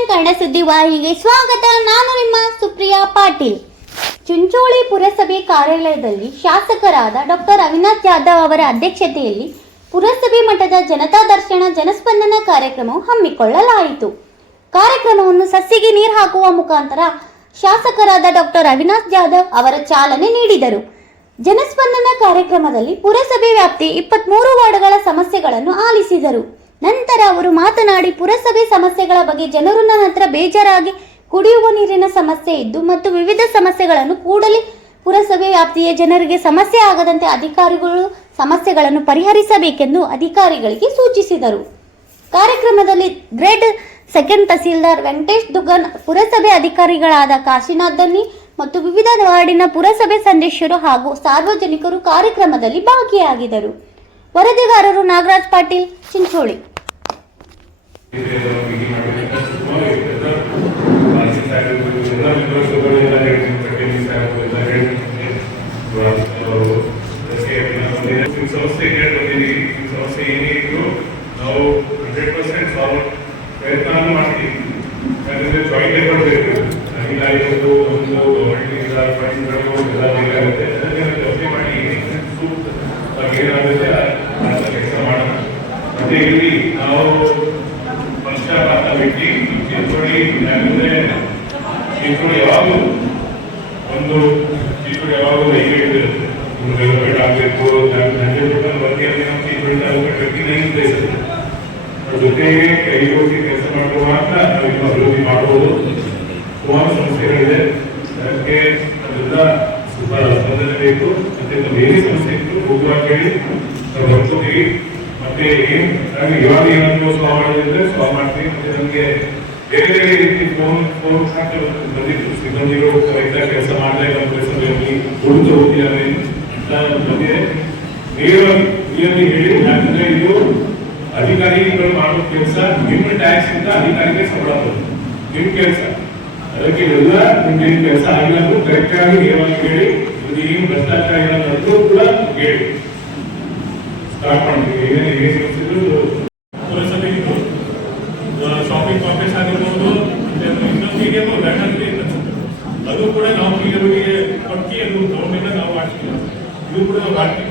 Nine Kannada ಸುದ್ದಿವಾಹಿನಿಗೆ ಸ್ವಾಗತ. ನಾನು ನಿಮ್ಮ ಸುಪ್ರಿಯಾ ಪಾಟೀಲ್. ಚಿಂಚೋಳಿ ಪುರಸಭೆ ಕಾರ್ಯಾಲಯದಲ್ಲಿ ಶಾಸಕರಾದ ಡಾಕ್ಟರ್ ಅವಿನಾಶ್ ಜಾಧವ್ ಅವರ ಅಧ್ಯಕ್ಷತೆಯಲ್ಲಿ ಪುರಸಭೆ ಮಟ್ಟದ ಜನತಾ ದರ್ಶನ ಜನಸ್ಪಂದನ ಕಾರ್ಯಕ್ರಮವು ಹಮ್ಮಿಕೊಳ್ಳಲಾಯಿತು. ಕಾರ್ಯಕ್ರಮವನ್ನು ಸಸಿಗೆ ನೀರು ಹಾಕುವ ಮುಖಾಂತರ ಶಾಸಕರಾದ ಡಾಕ್ಟರ್ ಅವಿನಾಶ್ ಜಾಧವ್ ಅವರ ಚಾಲನೆ ನೀಡಿದರು. ಜನಸ್ಪಂದನ ಕಾರ್ಯಕ್ರಮದಲ್ಲಿ ಪುರಸಭೆ ವ್ಯಾಪ್ತಿ 23 ವಾರ್ಡ್ಗಳ ಸಮಸ್ಯೆಗಳನ್ನು ಆಲಿಸಿದರು. ನಂತರ ಅವರು ಮಾತನಾಡಿ, ಪುರಸಭೆ ಸಮಸ್ಯೆಗಳ ಬಗ್ಗೆ ಜನರು ನನ್ನ ಹತ್ರ ಬೇಜಾರಾಗಿ ಕುಡಿಯುವ ನೀರಿನ ಸಮಸ್ಯೆ ಇದ್ದು ಮತ್ತು ವಿವಿಧ ಸಮಸ್ಯೆಗಳನ್ನು ಕೂಡಲೇ ಪುರಸಭೆ ವ್ಯಾಪ್ತಿಯ ಜನರಿಗೆ ಸಮಸ್ಯೆ ಆಗದಂತೆ ಅಧಿಕಾರಿಗಳು ಸಮಸ್ಯೆಗಳನ್ನು ಪರಿಹರಿಸಬೇಕೆಂದು ಅಧಿಕಾರಿಗಳಿಗೆ ಸೂಚಿಸಿದರು. ಕಾರ್ಯಕ್ರಮದಲ್ಲಿ ಗ್ರೇಡ್ ಸೆಕೆಂಡ್ ತಹಸೀಲ್ದಾರ್ ವೆಂಕಟೇಶ್ ದುಗನ್, ಪುರಸಭೆ ಅಧಿಕಾರಿಗಳಾದ ಕಾಶಿನಾಥ್ ದನ್ನಿ ಮತ್ತು ವಿವಿಧ ವಾರ್ಡಿನ ಪುರಸಭೆ ಸದಸ್ಯರು ಹಾಗೂ ಸಾರ್ವಜನಿಕರು ಕಾರ್ಯಕ್ರಮದಲ್ಲಿ ಭಾಗಿಯಾಗಿದ್ದರು. ವರದಿಗಾರರು ನಾಗರಾಜ್ ಪಾಟೀಲ್, ಚಿಂಚೋಳಿ. ನಾವು 100% ಸಾಲ್ವ್ ಪ್ರಯತ್ನ ಮಾಡ್ತೀವಿ. ಯಾಕಂದ್ರೆ ಜಾಯಿಂಟ್ ಎಫರ್ಟ್ ಬೇಕು. ಅಧಿಕಾರಿಗಳು ಒಂದು ಗವರ್ಮೆಂಟ್ ಫಂಡ್ಗಳು ಎಲ್ಲ ಬೇಕಾಗುತ್ತೆ. ಅದಕ್ಕೆ ಯೋಚನೆ ಮಾಡಿ ಏನಾಗುತ್ತೆ ಅಂತ ಕೆಲಸ ಮಾಡೋಣ. ಮತ್ತೆ ಇಲ್ಲಿ ನಾವು ಪಕ್ಷಪಾತ ಬಿಟ್ಟು ಚಿಂಚೋಳಿ, ಯಾಕಂದ್ರೆ ಚಿಂಚೋಳಿ ಯಾವಾಗಲೂ ವೈಕೇಟ್ ಡೆವಲಪ್ಮೆಂಟ್ ಆಗಬೇಕು. 100% ವತಿಯಲ್ಲಿ ನಾವು ಚಿಂಚೋಳಿ ತಾಲೂಕು ರೆಕಗ್ನೈಸ್ ಇದೆ. ಜೊತೆಗೆ ಕೈಗೋಗಿ ಕೆಲಸ ಮಾಡುವ ಮಾತ್ರ ನಾವು ಇನ್ನೂ ಅಭಿವೃದ್ಧಿ ಮಾಡಬಹುದು. ಸುಮಾರು ಸಮಸ್ಯೆಗಳಿದೆ, ಅದಕ್ಕೆ ಅದೆಲ್ಲ ಸುಮಾರು ಸ್ಪಂದನೆ ಬೇಕು. ಮತ್ತೆ ಬೇರೆ ಸಮಸ್ಯೆ ಇತ್ತು ಹೋಗುವಾಗ ಹೇಳಿ ನಾವು ಬರ್ತೀವಿ. ಮತ್ತೆ ಇವಾಗ ಏನಾದ್ರು ಸಾಲ್ವ್ ಮಾಡೋದಿದ್ರೆ ಸಾಲ್ವ್ ಮಾಡ್ತೀವಿ. ಮತ್ತೆ ನಮಗೆ ಬೇರೆ ಬೇರೆ ರೀತಿ ಫೋನ್ ಬಂದಿತ್ತು, ಸಿಬ್ಬಂದಿಗಳು ಕರೆಕ್ಟಾಗಿ ಕೆಲಸ ಮಾಡ್ತಾ ಇಲ್ಲ, ಪುರಸಭೆಯಲ್ಲಿ ಉಳಿದು ಹೋಗಿದ್ದಾರೆ ಅಂತ ಬಂದಿದೆ. ನೇರವಾಗಿ ಹೇಳಿ, ಯಾಕಂದ್ರೆ ಇದು ಅಧಿಕಾರಿಗಳು ಮಾಡೋ ಕೆಲಸ ನಿಮ್ಮ ಟ್ಯಾಕ್ಸ್ ಇಂದ ಅಧಿಕಾರಿಗೆ ಸಂಬಳ ಬರುತ್ತೆ, ನಿಮ್ಮ ಕೆಲಸ. ಅದಕ್ಕೆ ಎಲ್ಲ ನಿಮ್ಗೆ ಕೆಲಸ ಆಗಿಲ್ಲ ಕರೆಕ್ಟ್ ಆಗಿ ನೇರವಾಗಿ ಹೇಳಿ. ಏನು ಭ್ರಷ್ಟಾಚಾರ ಏನಾದ್ರು ಕೂಡ ಹೇಳಿ ಸ್ಟಾರ್ಟ್ ಮಾಡ್ತೀವಿ. ಏನೇ ಸಮಸ್ಯೆಗಳು ಪುರಸಭೆ ಶಾಪಿಂಗ್ ಕಾಂಪ್ಲೆಕ್ಸ್ ಆಗಿರ್ಬೋದು, ಇನ್ನೊಂದು ಅದು ಕೂಡ ನಾವು ಪಟ್ಟಿಗೆ ಕೊಟ್ಟು ಅದು ಗೌರ್ಮೆಂಟ್ ನಾವು ಮಾಡ್ತೀವಿ. ಇದು ಕೂಡ ನಾವು ಮಾಡ್ತೀವಿ.